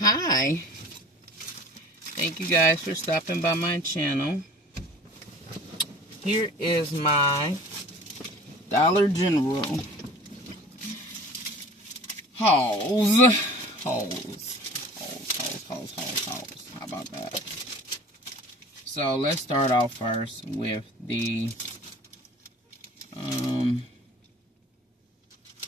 Hi. Thank you guys for stopping by my channel. Here is my Dollar General hauls. How about that? So let's start off first with the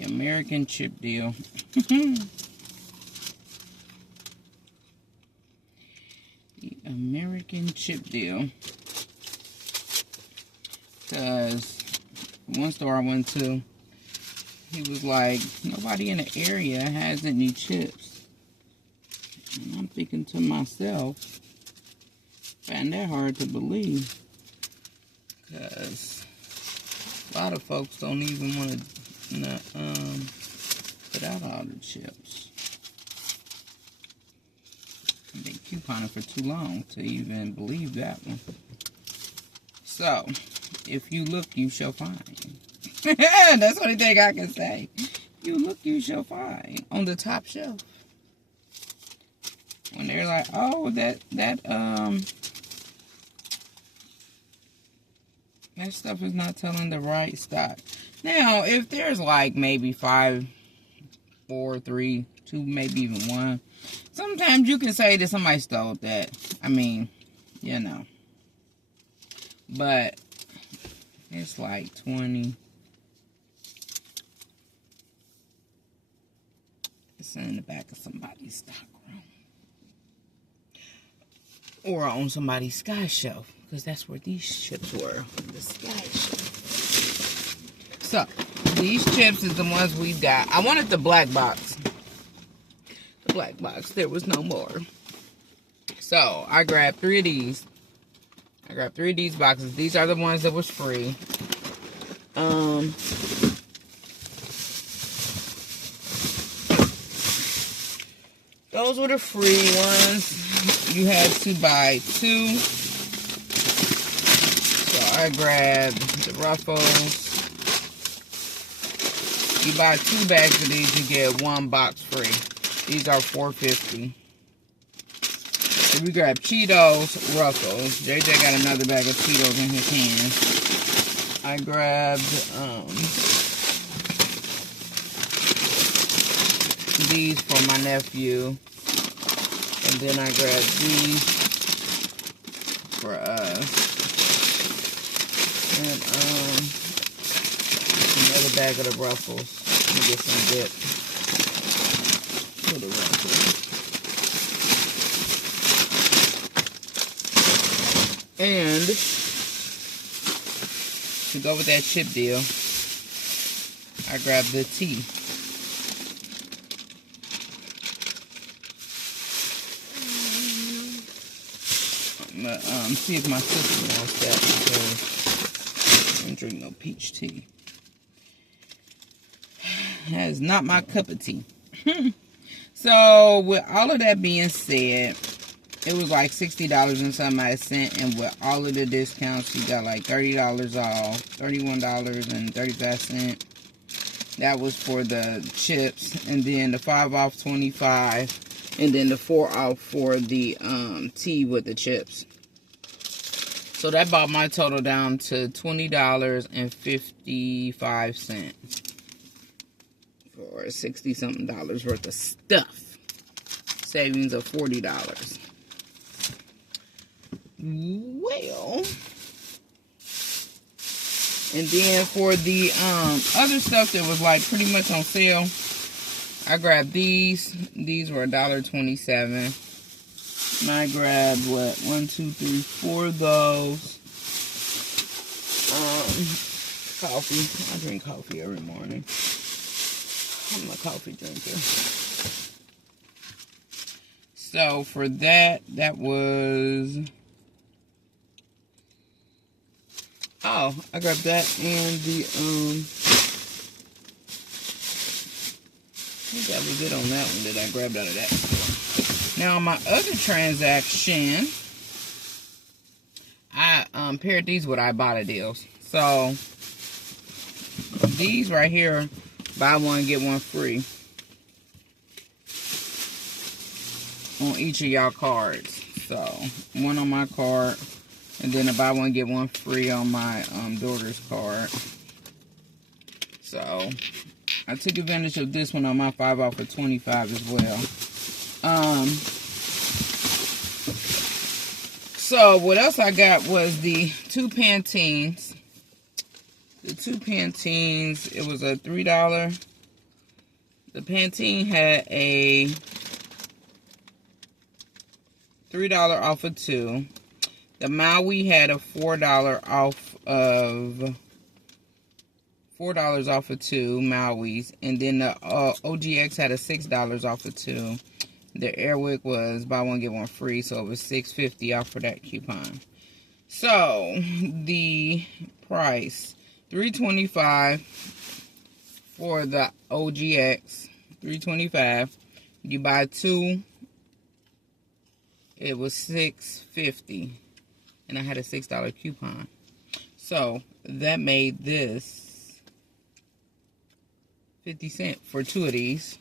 American chip deal. The American chip deal. Because one store I went to, he was like, nobody in the area has any chips. And I'm thinking to myself, find that hard to believe. Because a lot of folks don't even want to put out all the chips. I've been couponing for too long to even believe that one. So, if you look, you shall find. That's the only thing I can say. You look, you shall find. On the top shelf. When they're like, oh, that stuff is not telling the right stock. Now, if there's like maybe 5, 4, 3, 2, maybe even 1, sometimes you can say that somebody stole that. I mean, you know. But it's like 20. It's in the back of somebody's stock room. Or on somebody's sky shelf. Because that's where these chips were. The sky shelf. So, these chips is the ones we got. I wanted the black box. The black box. There was no more. So, I grabbed 3 of these. I grabbed 3 of these boxes. These are the ones that was free. Those were the free ones. You had to buy 2. So I grabbed the Ruffles. You buy 2 bags of these, you get 1 box free. These are $4.50. So we grabbed Cheetos, Ruffles. JJ got another bag of Cheetos in his hand. I grabbed these for my nephew. And then I grabbed these for us. And another bag of the Ruffles. Let me get some dip for the Ruffles. And to go with that chip deal, I grabbed the tea. See if my sister wants that, because I don't drink no peach tea. That is not my cup of tea. So, with all of that being said, it was like $60 and some odd cent, and with all of the discounts, you got like $30 off, $31.35. That was for the chips, and then the 5 off 25, and then the 4 off for the tea with the chips. So that brought my total down to $20.55 for $60-something worth of stuff. Savings of $40. Well, and then for the other stuff that was like pretty much on sale, I grabbed these. These were $1.27. And I grabbed, what, 1, 2, 3, 4 of those. Coffee. I drink coffee every morning. I'm a coffee drinker. So, for that, that was... Oh, I grabbed that and the, I think that was it on that one that I grabbed out of that store. Now, on my other transaction, I paired these with Ibotta deals. So, these right here, buy one, get one free. on each of y'all cards. So, one on my card, and then a buy one, get one free on my daughter's card. So, I took advantage of this one on my 5 off of 25 as well. So, what else I got was the 2 Pantenes. The 2 Pantenes, it was a $3. The Pantene had a $3 off of 2. The Maui had a $4 off of $2 Maui's, and then the OGX had a $6 off of 2. The Airwick was buy one get one free, so it was $6.50 off for that coupon. So the price $3.25 for the OGX, $3.25. You buy 2, it was $6.50, and I had a $6 coupon. So that made this 50 cents for 2 of these.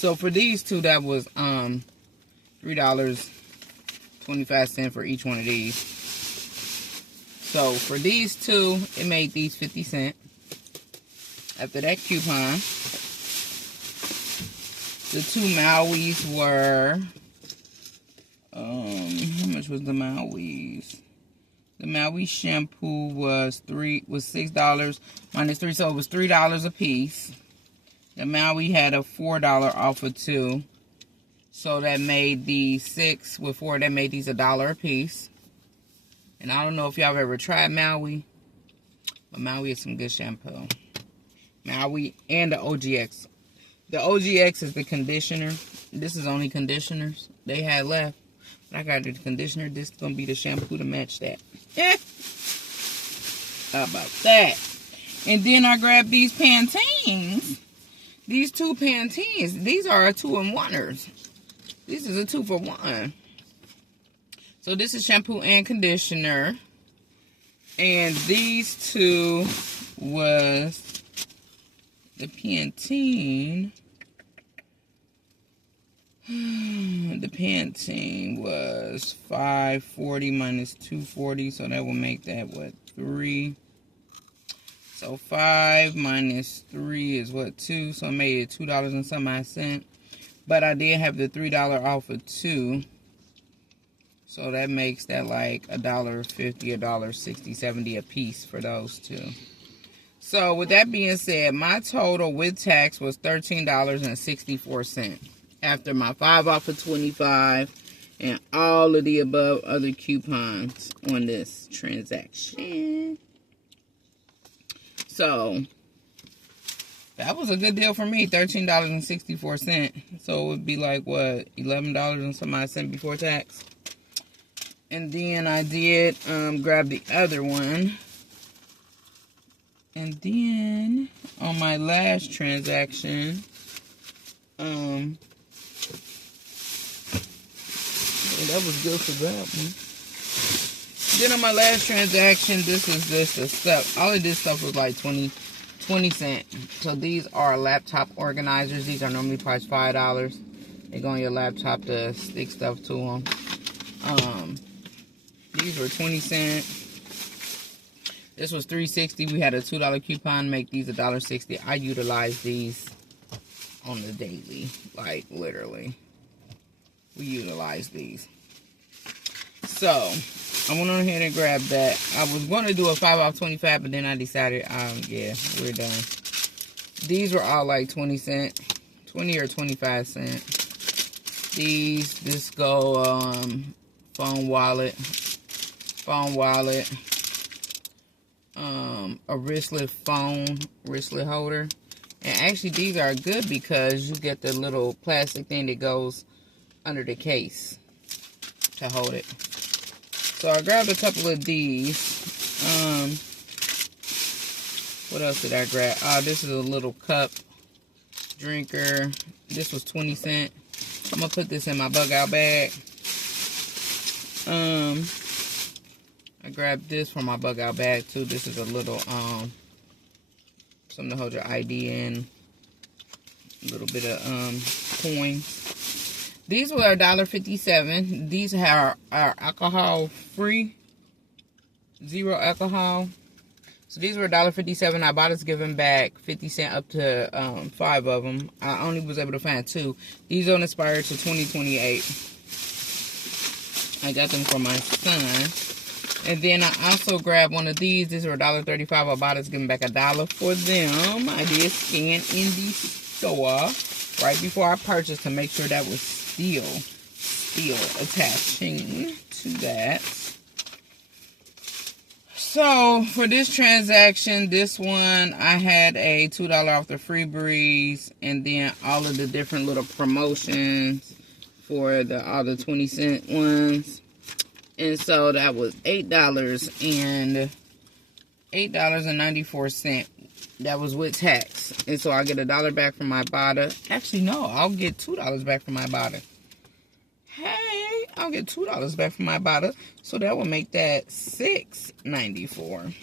So for these 2, that was $3.25 for each one of these. So for these 2, it made these 50 cents. After that coupon, the 2 Maui's were, how much was the Maui's? The Maui shampoo was $6 minus 3, so it was $3 a piece. The Maui had a $4 off of 2, so that made these 6 with 4. That made these $1 a piece. And I don't know if y'all have ever tried Maui, but Maui is some good shampoo. Maui and the OGX. The OGX is the conditioner. This is only conditioners they had left. But I got the conditioner. This is going to be the shampoo to match that. How about that? And then I grabbed these Pantenes. These 2 Pantenes. These are 2-in-1ers. This is a 2-for-1. So this is shampoo and conditioner. And these 2 was the Pantene. The Pantene was $5.40 minus $2.40, so that will make that what, 3. So 5 minus 3 is what, 2. So I made it $2 and some odd cent. But I did have the $3 off of 2. So that makes that like $1.50, $1.60, 70 a piece for those 2. So with that being said, my total with tax was $13.64 after my 5 off of 25 and all of the above other coupons on this transaction. So that was a good deal for me, $13.64. So it would be like what, $11 and some odd cent before tax. And then I did grab the other one. And then on my last transaction, that was good for that one. Then on my last transaction, this is just the stuff. All of this stuff was like 20 cents. So these are laptop organizers. These are normally priced $5. They go on your laptop to stick stuff to them. These were 20 cents. This was $3.60. We had a $2 coupon, make these $1.60. I utilize these on the daily, like literally. We utilize these. So I went on ahead and grabbed that. I was going to do a 5 off 25, but then I decided, yeah, we're done. These were all like 20 cents, 20 or 25 cents. This go phone wallet, a wristlet holder. And actually these are good because you get the little plastic thing that goes under the case to hold it. So I grabbed a couple of these. What else did I grab? This is a little cup drinker. This was 20 cents. I'm gonna put this in my bug out bag. I grabbed this for my bug out bag too. This is a little something to hold your ID in. A little bit of coin. These were $1.57. These are alcohol free, 0 alcohol. So these were $1.57. I bought us giving back 50 cents up to 5 of them. I only was able to find 2. These don't expire to 2028. I got them for my son. And then I also grabbed one of these. These were $1.35. I bought us giving back $1 for them. I did scan in the store right before I purchased to make sure that was still attaching to that. So for this transaction, this one I had a $2 off the Free Breeze, and then all of the different little promotions for all the 20-cent ones. And so that was $8.94. That was with tax. And so I'll get $1 back from my Ibotta. Actually, no, I'll get $2 back from my Ibotta. Hey, I'll get $2 back from my Ibotta. So that will make that $6.94.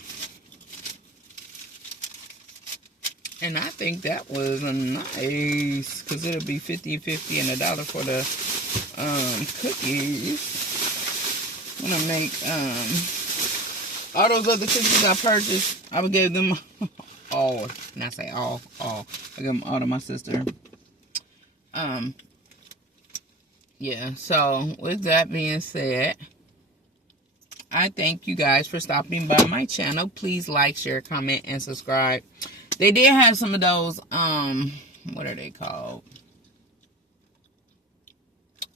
And I think that was nice, because it'll be 50-50 and $1 for the cookies. I'm gonna make all those other cookies I purchased. I would give them all. Not say all. I give them all to my sister. Yeah. So with that being said, I thank you guys for stopping by my channel. Please like, share, comment, and subscribe. They did have some of those, what are they called?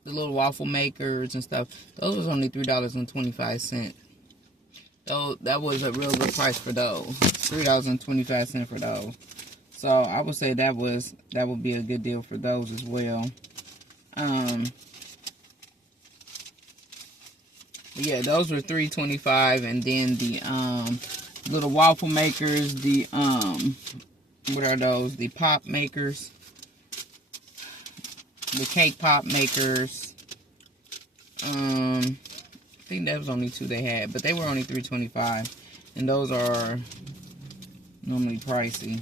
The little waffle makers and stuff. Those was only $3.25. So that was a real good price for those. $3.25 for those. So I would say that would be a good deal for those as well. Yeah, those were $3.25, and then the little waffle makers, the what are those? The pop makers, the cake pop makers. I think that was only 2 they had, but they were only $3.25, and those are normally pricey.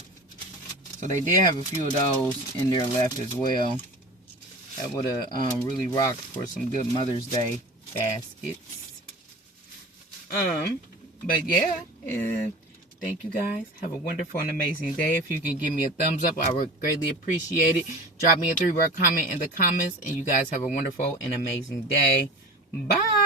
So they did have a few of those in there left as well. That would have really rocked for some good Mother's Day baskets. But yeah, thank you guys. Have a wonderful and amazing day. If you can give me a thumbs up, I would greatly appreciate it. Drop me a 3-word comment in the comments, and you guys have a wonderful and amazing day. Bye.